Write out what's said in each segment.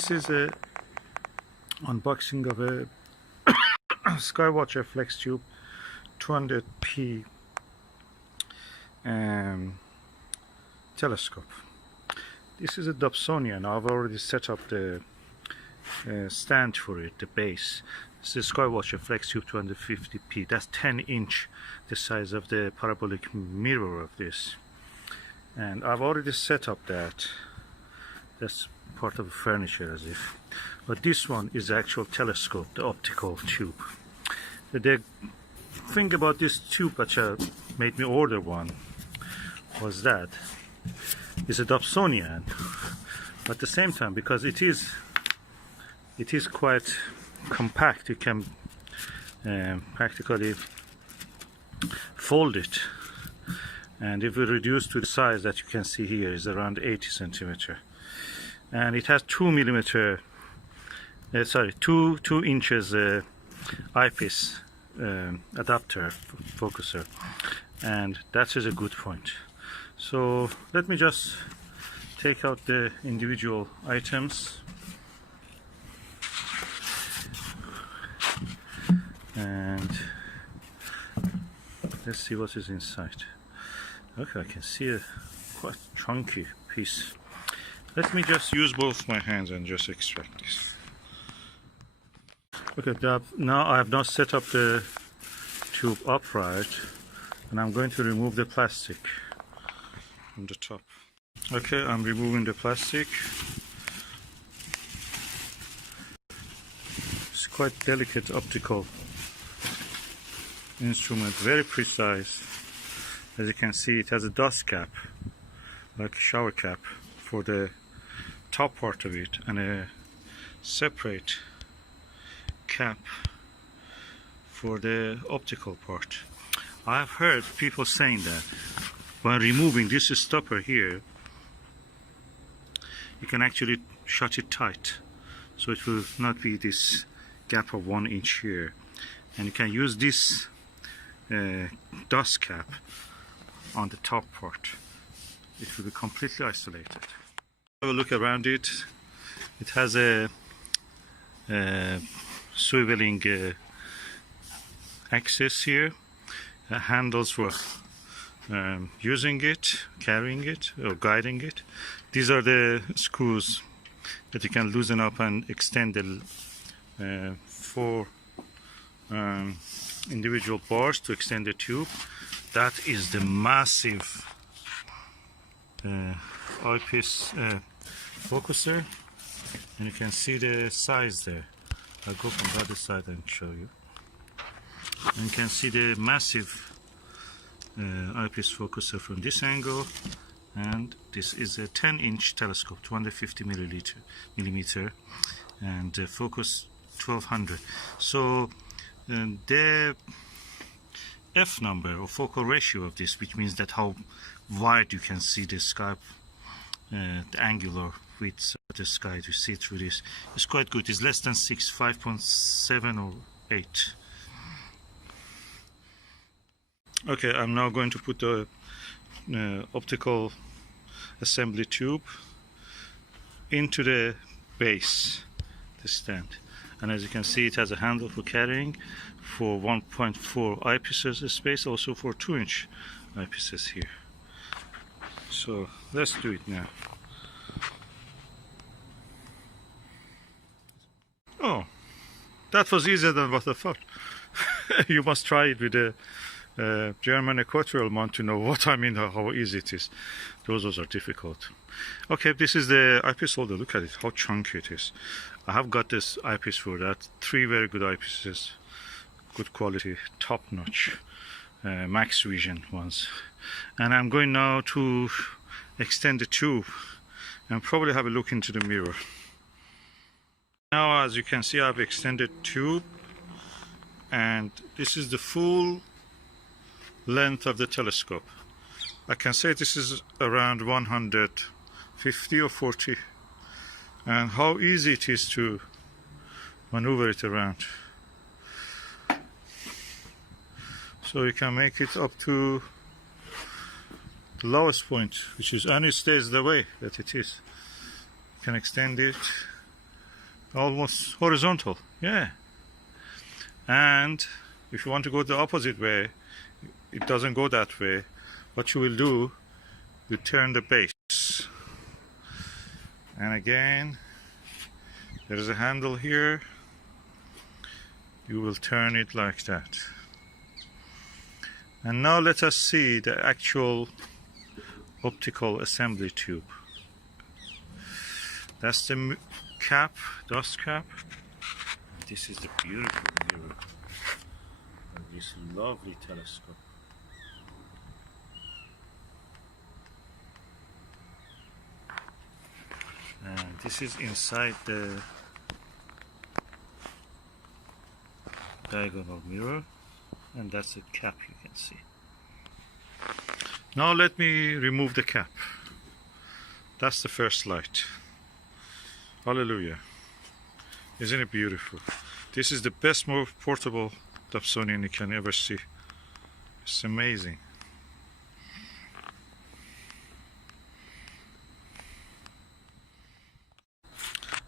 This is a unboxing of a Skywatcher FlexTube 200p telescope. This is a Dobsonian. I've already set up the stand for it, the base. This is Skywatcher FlexTube 250p. That's 10-inch, the size of the parabolic mirror of this. And I've already set up that. That's part of the furniture as if. But this one is the actual telescope, the optical tube. The thing about this tube which made me order one was that it's a Dobsonian, but at the same time, because it is quite compact, you can practically fold it, and if we reduce to the size that you can see here is around 80 centimeter, and it has 2 inches eyepiece adapter focuser, and that is a good point. So let me just take out the individual items and let's see what is inside. Okay, I can see a quite chunky piece. Let me just use both my hands and just extract this. Okay, now I have now set up the tube upright, and I'm going to remove the plastic from the top. Okay, I'm removing the plastic. It's quite delicate optical instrument, very precise. As you can see, it has a dust cap, like a shower cap, for the top part of it, and a separate cap for the optical part. I've heard people saying that when removing this stopper here, you can actually shut it tight, so it will not be this gap of 1 inch here, and you can use this dust cap on the top part. It will be completely isolated. Have a look around it. It has a swiveling axis here, handles for using it, carrying it, or guiding it. These are the screws that you can loosen up and extend the 4 individual bars to extend the tube. That is the massive eyepiece focuser, and you can see the size there. I'll go from the other side and show you. And you can see the massive eyepiece focuser from this angle, and this is a 10-inch telescope, 250 millimeter, and focus 1200. So the F number, or focal ratio of this, which means that how wide you can see the sky, the angular width of the sky to see through this, is quite good. It's less than 6, 5.7 or 8. Okay, I'm now going to put the optical assembly tube into the base, the stand, and as you can see, it has a handle for carrying, for 1.4 eyepieces space, also for 2-inch eyepieces here. So let's do it now. Oh, that was easier than what I thought. You must try it with a German equatorial mount to know what I mean, how easy it is. Those are difficult. Okay, this is the eyepiece holder. Look at it, how chunky it is. I have got this eyepiece for that. 3 very good eyepieces, good quality, top notch, max vision ones. And I'm going now to extend the tube and probably have a look into the mirror. Now, as you can see, I've extended tube, and this is the full length of the telescope. I can say this is around 150 or 40, and how easy it is to maneuver it around. So you can make it up to the lowest point, which is, and it stays the way that it is. You can extend it almost horizontal, yeah. And if you want to go the opposite way, it doesn't go that way. What you will do, you turn the base, and again there is a handle here. You will turn it like that. And now let us see the actual optical assembly tube. That's the cap, dust cap. This is the beautiful mirror of this lovely telescope. And this is inside the diagonal mirror, and that's the cap you can see. Now let me remove the cap. That's the first light. Hallelujah. Isn't it beautiful? This is the best, most portable Dobsonian you can ever see. It's amazing.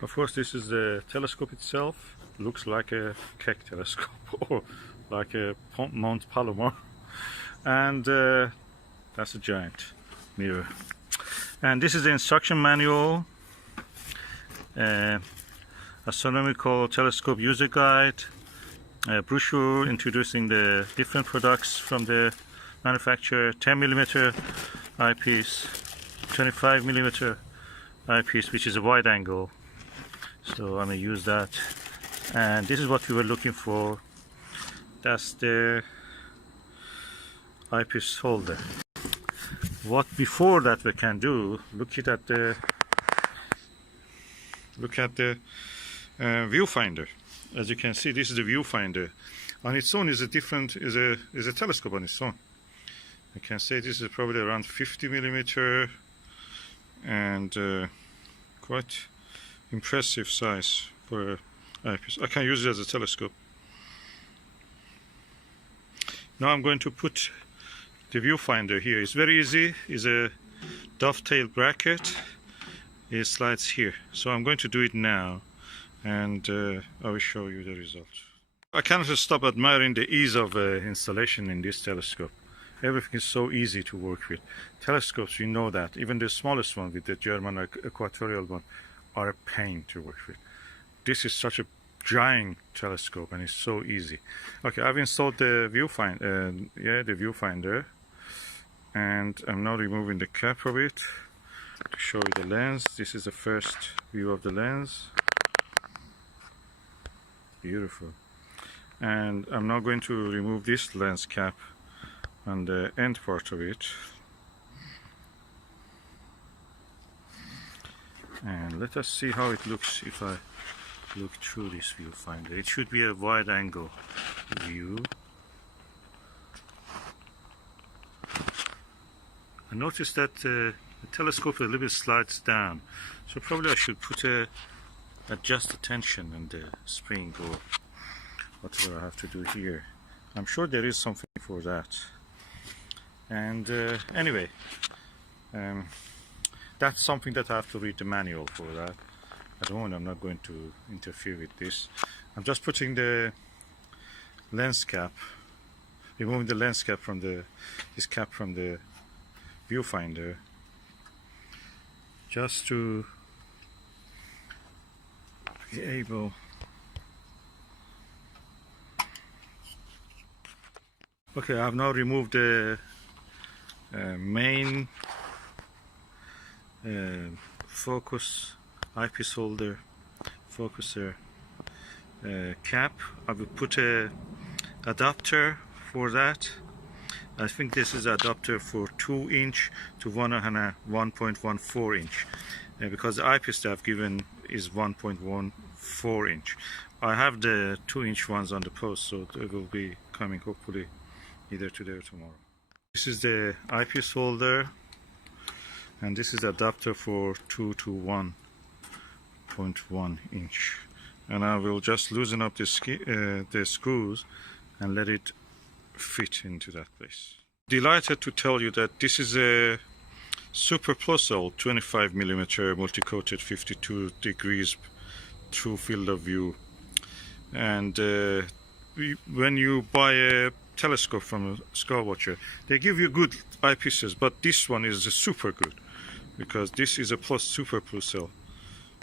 Of course, this is the telescope itself. Looks like a Keck telescope or like a Mount Palomar. And that's a giant mirror. And this is the instruction manual, astronomical telescope user guide, brochure introducing the different products from the manufacturer, 10mm eyepiece, 25mm eyepiece, which is a wide angle, so I'm going to use that. And this is what we were looking for. That's the eyepiece holder. What before that we can do, look at the viewfinder. As you can see, this is the viewfinder. On its own is a telescope on its own. I can say this is probably around 50mm and quite impressive size for an eyepiece. I can use it as a telescope. Now I'm going to put the viewfinder here. It's very easy. It's a dovetail bracket. It slides here. So I'm going to do it now, and I will show you the result. I cannot stop admiring the ease of installation in this telescope. Everything is so easy to work with. Telescopes, you know that. Even the smallest one with the German equatorial one are a pain to work with. This is such a giant telescope and it's so easy. Okay, I've installed the viewfinder, and I'm now removing the cap of it to show you the lens. This is the first view of the lens. Beautiful. And I'm now going to remove this lens cap on the end part of it, and let us see how it looks if I look through this viewfinder. It should be a wide angle view. I noticed that the telescope a little bit slides down, so probably I should adjust the tension and the spring or whatever I have to do here. I'm sure there is something for that. And anyway, that's something that I have to read the manual for that. At the moment I'm not going to interfere with this. I'm just putting the lens cap, removing the lens cap from this cap from the viewfinder, just to be able Okay, I've now removed the main focus eyepiece holder focuser cap. I will put a adapter for that. I think this is adapter for 2" to 1.14" because the eyepiece that I've given is 1.14". I have the 2" ones on the post, so they will be coming hopefully either today or tomorrow. This is the eyepiece holder, and this is the adapter for 2 to 1.1". And I will just loosen up the screws and let it fit into that place. Delighted to tell you that this is a super plus 25mm multi-coated 52 degrees true field of view. And when you buy a telescope from Skywatcher, they give you good eyepieces, but this one is super good because this is a super plus cell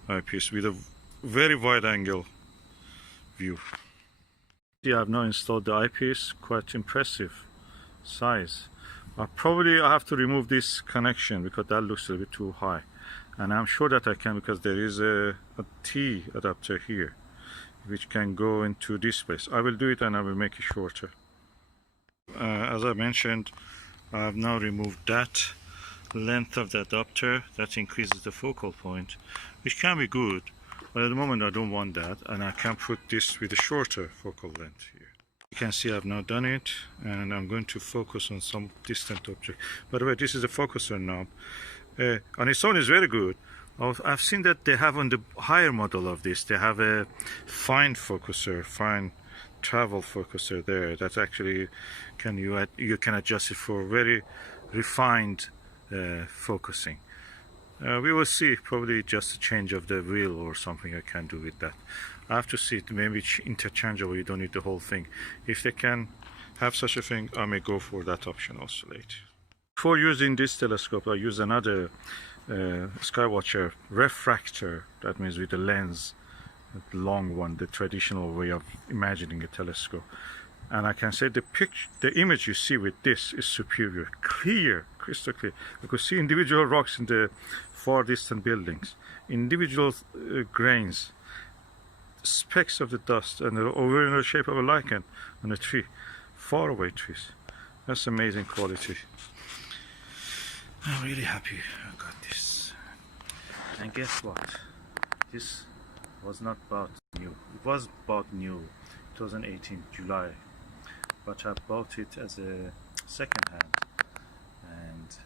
eyepiece with a very wide angle view. Yeah, I've now installed the eyepiece, quite impressive size. Probably I have to remove this connection because that looks a little bit too high, and I'm sure that I can because there is a T adapter here which can go into this place. I will do it and I will make it shorter. As I mentioned, I have now removed that length of the adapter. That increases the focal point, which can be good, but at the moment I don't want that, and I can put this with a shorter focal length here. You can see I've now done it, and I'm going to focus on some distant object. By the way, this is a focuser knob. On its own is very good. I've seen that they have on the higher model of this, they have a fine focuser, fine travel focuser there that actually you can adjust it for very refined focusing. We will see, probably just a change of the wheel or something I can do with that. I have to see it, maybe it's interchangeable, you don't need the whole thing. If they can have such a thing, I may go for that option also later. Before using this telescope, I use another Skywatcher refractor, that means with a lens, the long one, the traditional way of imagining a telescope. And I can say the image you see with this is superior, clear, crystal clear. You can see individual rocks in the far distant buildings, individual grains, specks of the dust, and over in the shape of a lichen on a tree, far away trees. That's amazing quality. I'm really happy I got this. And guess what? This was not bought new. It was bought new 2018 July, but I bought it as a second hand, and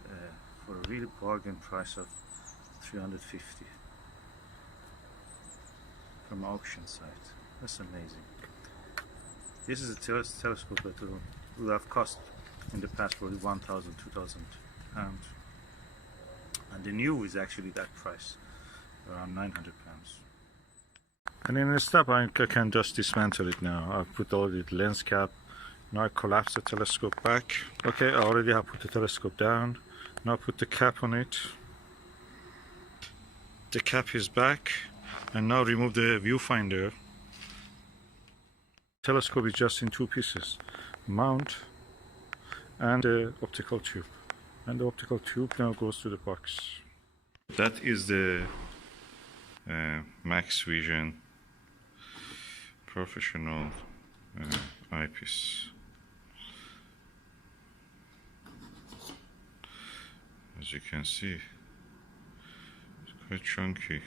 for a really bargain price of $350 from auction site. That's amazing. This is a telescope that would have cost in the past probably 1,000, 2,000 pounds. And the new is actually that price, around 900 pounds. And in the step I can just dismantle it now. I've put all the lens cap. Now I collapse the telescope back. Okay, I already have put the telescope down. Now put the cap on it. The cap is back. And now remove the viewfinder. Telescope is just in two pieces. Mount and the optical tube. And the optical tube now goes to the box. That is the Max Vision professional eyepiece. As you can see, it's quite chunky.